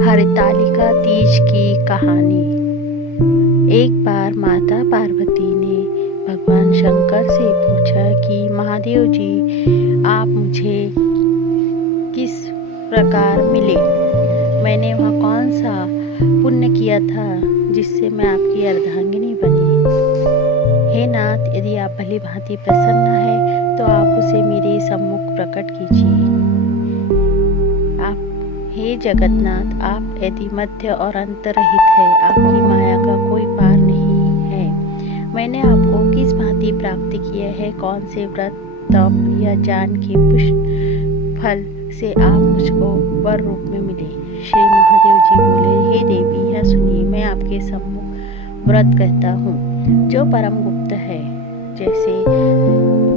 हरितालिका तीज की कहानी। एक बार माता पार्वती ने भगवान शंकर से पूछा कि महादेव जी, आप मुझे किस प्रकार मिले? मैंने वह कौन सा पुण्य किया था जिससे मैं आपकी अर्धांगिनी बनी? हे नाथ, यदि आप भली भांति प्रसन्न हैं तो आप उसे मेरे सम्मुख प्रकट कीजिए। हे जगन्नाथ, आप यदि मध्य और अंतरहित है, आपकी माया का कोई पार नहीं है। मैंने आपको किस भांति प्राप्त किया है? कौन से व्रत, तप या ज्ञान के पुष्ट फल से आप मुझको वर रूप में मिले? श्री महादेव जी बोले, हे देवी, यह सुनिए, मैं आपके सम्मुख व्रत कहता हूँ जो परम गुप्त है। जैसे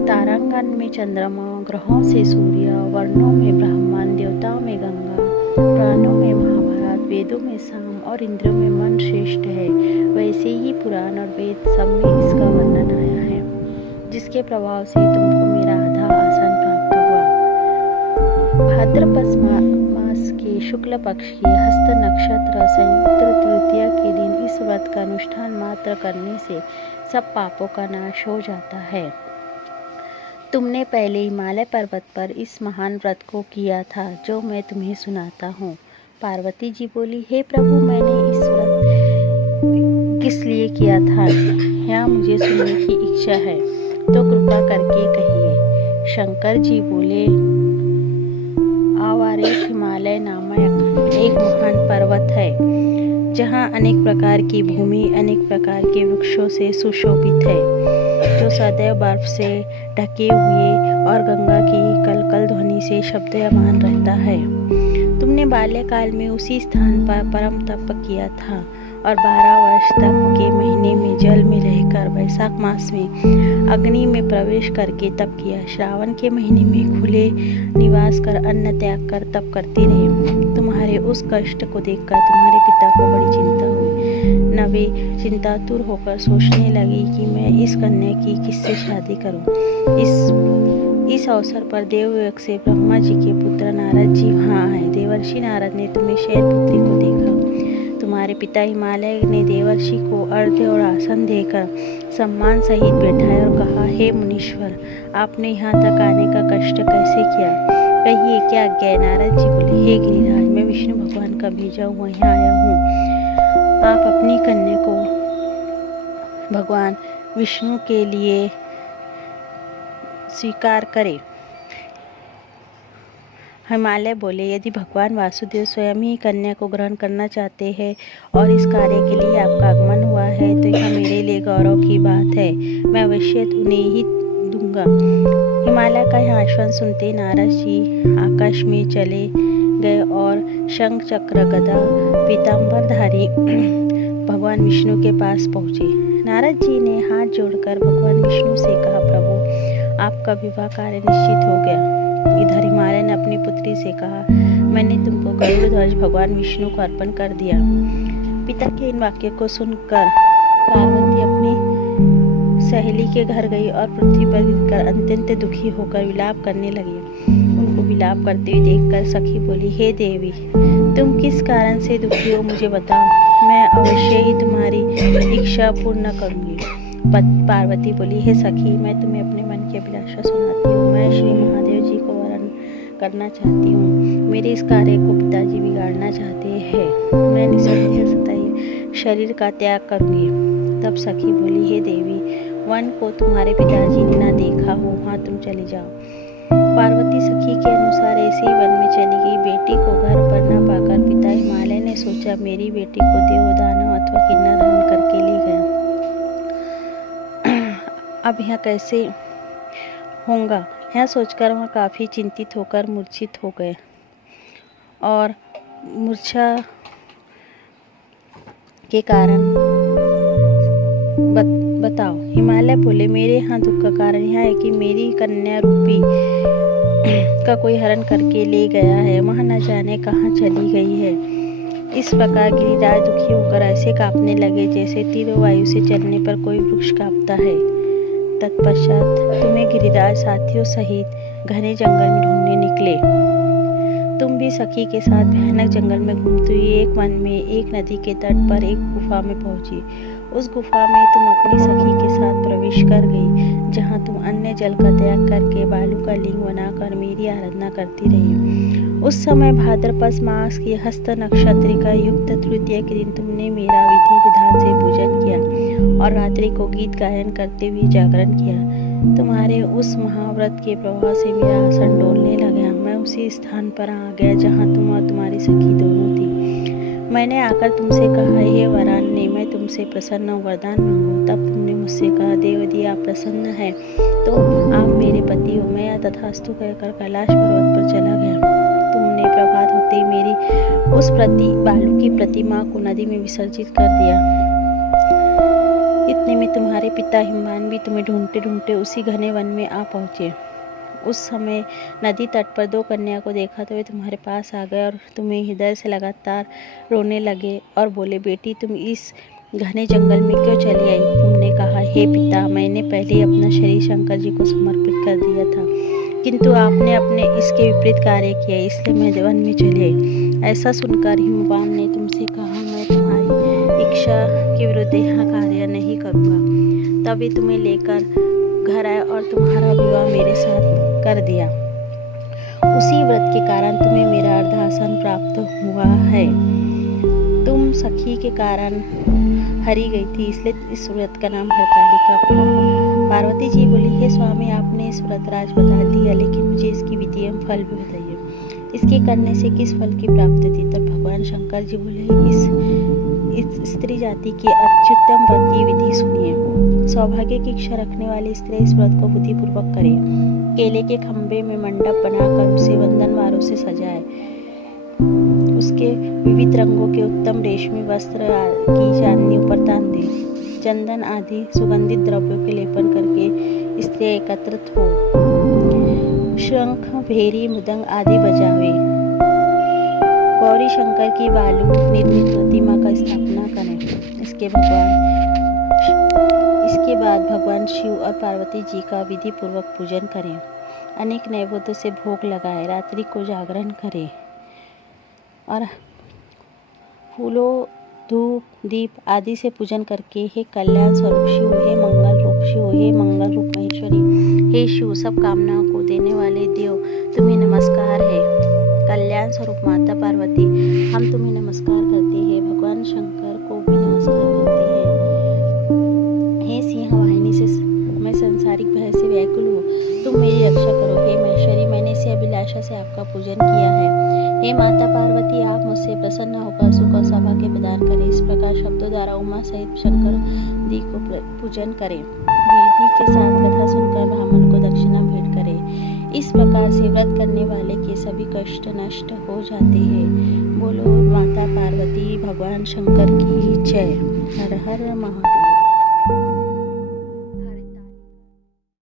तारांगण में चंद्रमा, ग्रहों से सूर्य, वर्णों में ब्राह्मण, देवताओं में गंगा, पुराणों में महाभारत, वेदों में साम और इंद्रियों में मन श्रेष्ठ है, वैसे ही पुराण और वेद सब में इसका वर्णन आया है, जिसके प्रभाव से तुमको मेरा आधा आसन प्राप्त हुआ। भाद्रपद मास के शुक्ल पक्ष की हस्त नक्षत्र संयुक्त तृतीया के दिन इस व्रत का अनुष्ठान मात्र करने से सब पापों का नाश हो जाता है। तुमने पहले हिमालय पर्वत पर इस महान व्रत को किया था जो मैं तुम्हें सुनाता हूँ। पार्वती जी बोली, हे प्रभु, मैंने इस व्रत किस लिए किया था, यह मुझे सुनने की इच्छा है, तो कृपा करके कहिए। शंकर जी बोले, आवारेश हिमालय नामक एक महान पर्वत है, जहाँ अनेक प्रकार की भूमि अनेक प्रकार के वृक्षों से सुशोभित है, जो सदैव बर्फ से ढके हुए और गंगा की कलकल ध्वनि से शब्दयमान रहता है। तुमने बाल्यकाल में उसी स्थान पर परम तप किया था और 12 वर्ष तप के महीने में जल में रहकर, वैशाख मास में अग्नि में प्रवेश करके तप किया, श्रावण के महीने में खुले निवास कर अन्न त्याग कर तप करती रही। तुम्हारे उस कष्ट को देखकर तुम्हारे पिता को बड़ी चिंता हुई। नवे चिंतातुर होकर सोचने लगी कि मैं इस कन्या की किससे शादी करूं। इस अवसर पर देवलोक से ब्रह्मा जी के पुत्र नारद जी वहाँ आए। देवर्षि नारद ने तुम्हें शैलपुत्री को देखा। तुम्हारे पिता हिमालय ने देवर्षि को अर्घ्य और आसन देकर सम्मान सहित बैठाया और कहा, हे मुनीश्वर, आपने यहाँ तक आने का कष्ट कैसे किया? कहिए, क्या आज्ञा है? नारद जी बोले, हे गिरिराज, मैं विष्णु भगवान का भेजा हुआ यहाँ आया हूँ। आप अपनी कन्या को भगवान विष्णु के लिए स्वीकार करें। हिमालय बोले, यदि भगवान वासुदेव स्वयं ही कन्या को ग्रहण करना चाहते हैं और इस कार्य के लिए आपका आगमन हुआ है, तो यह मेरे लिए गौरव की बात है। मैं अवश्य उन्हें ही दूंगा। हिमालय का यह आश्वासन सुनते नारद जी आकाश में चले गए और शंख चक्र गदा पीतांबरधारी भगवान विष्णु के पास पहुँचे। नारद जी ने हाथ जोड़कर भगवान विष्णु से कहा, प्रभु, आपका विवाह कार्य निश्चित हो गया। इधर हिमालय ने अपनी पुत्री से कहा, मैंने तुमको गरुड़ ध्वज भगवान विष्णु को अर्पण कर दिया। पिता के इन वाक्य को सुनकर पार्वती अपनी सहेली के घर गई और पृथ्वी पर गिरकर अत्यंत दुखी होकर विलाप करने लगी। उनको विलाप करते हुए देखकर सखी बोली, हे देवी, तुम किस कारण से दुखी हो, मुझे बताओ, मैं अवश्य ही तुम्हारी इच्छा पूर्ण करूंगी। पार्वती बोली, हे सखी, मैं तुम्हें अपने मन की अभिलाषा सुनाती हूँ। मैं श्री महादेव जी को वरण करना चाहती हूँ। मेरे इस कार्य को पिताजी बिगाड़ना चाहते हैं। मैं निसंदेह शरीर का त्याग करूँगी। तब सखी बोली, हे देवी, वन को तुम्हारे पिताजी ने न देखा हो, वहाँ तुम चले जाओ। पार्वती सखी के अनुसार ऐसे ही वन में चली गई। बेटी को घर पर न पाकर पिता हिमालय ने सोचा, मेरी बेटी को देव, दानव अथवा किन्नर हरण करके ले गया। अब यह कैसे होगा? यह सोचकर वह काफ़ी चिंतित होकर मूर्छित हो गए और मूर्छा के कारण बताओ। हिमालय बोले, मेरे यहाँ दुख का कारण यह है कि मेरी कन्या रूपी का कोई हरण करके ले गया है, वह न जाने कहाँ चली गई है। इस प्रकार गिरिराज दुखी होकर ऐसे कांपने लगे जैसे तीव्र वायु से चलने पर कोई वृक्ष कांपता है। तत्पश्चात तुम्हें गिरिराज साथियों सहित घने जंगल में ढूंढने निकले। तुम भी सखी के साथ भयानक जंगल में घूमती हुई एक वन में एक नदी के तट पर एक गुफा में पहुंची। उस गुफा में तुम अपनी सखी के साथ प्रवेश कर गई, जहां तुम अन्य जल का त्याग करके बालू का लिंग बनाकर मेरी आराधना करती रही। उस समय भाद्रपद मास की हस्त नक्षत्र का युक्त तृतीया के दिन तुमने मेरा विधि विधान से पूजन किया और रात्रि को गीत गायन करते हुए जागरण किया। तुम्हारे उस महाव्रत के प्रभाव से मेरा आसन डोलने लगा। मैं उसी स्थान पर आ गया जहाँ तुम और तुम्हारी सखी दोनों थी। मैंने आकर तुमसे कहा, हे वरान्य, मैं तुमसे प्रसन्न वरदान मांगू। तब तुमने मुझसे कहा, देवदी आप प्रसन्न हैं तो आप मेरे पति हो। मैं तथास्तु कहकर कैलाश पर्वत पर चला गया। तुमने प्रभात होते ही मेरी उस बालू की प्रतिमा को नदी में विसर्जित कर दिया। इतने में तुम्हारे पिता हिमवान भी तुम्हें ढूंढते ढूंढते उसी घने वन में आ पहुँचे। उस समय नदी तट पर 2 कन्या को देखा तो वे तुम्हारे पास आ गए और तुम्हें हृदय से लगातार रोने लगे और बोले, बेटी तुम इस घने जंगल में क्यों चली आई? तुमने कहा, हे पिता, मैंने पहले अपना शरीर शंकर जी को समर्पित कर दिया था, किंतु आपने अपने इसके विपरीत कार्य किया, इसलिए मैं वन में चली आई। ऐसा सुनकर हिमवान ने तुमसे कहा, मैं तुम्हारी इच्छा के विरुद्ध यह कार्य नहीं करूँगा। तब वे तुम्हें लेकर घर आए और तुम्हारा विवाह मेरे साथ कर दिया। उसी व्रत के कारण तुम्हें मेरा अर्धासन प्राप्त हुआ है। तुम सखी के कारण हरी गई थी, इसलिए इस व्रत का नाम हरतालिका पड़ा। पार्वती जी बोली, हे स्वामी, आपने इस व्रत राज बता दिया, लेकिन मुझे इसकी विधि एवं फल भी बताइए। इसके करने से किस फल की प्राप्ति थी? तब भगवान शंकर जी बोले, इस स्त्री जाति की अत्युत्तम व्रत की विधि सुनिए। सौभाग्य की इच्छा रखने वाली स्त्री इस व्रत को बुद्धिपूर्वक करे। केले के खंभे में मंडप बनाकर उसे वंदनवारों से सजाए। उसके विविध रंगों के उत्तम रेशमी वस्त्र की चांदनी ऊपर तान दे। चंदन आदि सुगंधित द्रव्यों के लेपन करके स्त्री एकत्रित हो। शंख, भेरी, मृदंग आदि बजावे। गौरी शंकर की बालू निर्मित प्रतिमा का स्थापना करें। इसके बाद भगवान शिव और पार्वती जी का विधि पूर्वक पूजन करें। अनेक नैवेद्यों से भोग लगाए। रात्रि को जागरण करें और फूलों, धूप, दीप आदि से पूजन करके, हे कल्याण स्वरूप शिव, हे मंगल रूप शिव, हे मंगल रूप महेश्वरी, हे शिव, सब कामनाओं को देने वाले देव, तुम्हें नमस्कार है। कल्याण स्वरूप माता पार्वती, हम तुम्हें नमस्कार करते हैं। भगवान शंकर को भी नमस्कार करते हैं। हे सिंह वाहिनी से मैं सांसारिक भय से व्याकुल हूँ, तुम मेरी रक्षा करो। हे महेश्वरी, मैंने इसी अभिलाषा से आपका पूजन किया है। हे माता पार्वती, आप मुझसे प्रसन्न होकर सुख और सौभाग्य प्रदान करें। इस प्रकार शब्दों द्वारा उमा सहित शंकर जी को पूजन करें। विधि के साथ कथा सुनकर ब्राह्मण को दक्षिणा भेंट करें। इस प्रकार से व्रत करने वाले के सभी कष्ट नष्ट हो जाते हैं। बोलो माता पार्वती भगवान शंकर की जय। हर हर महादेव।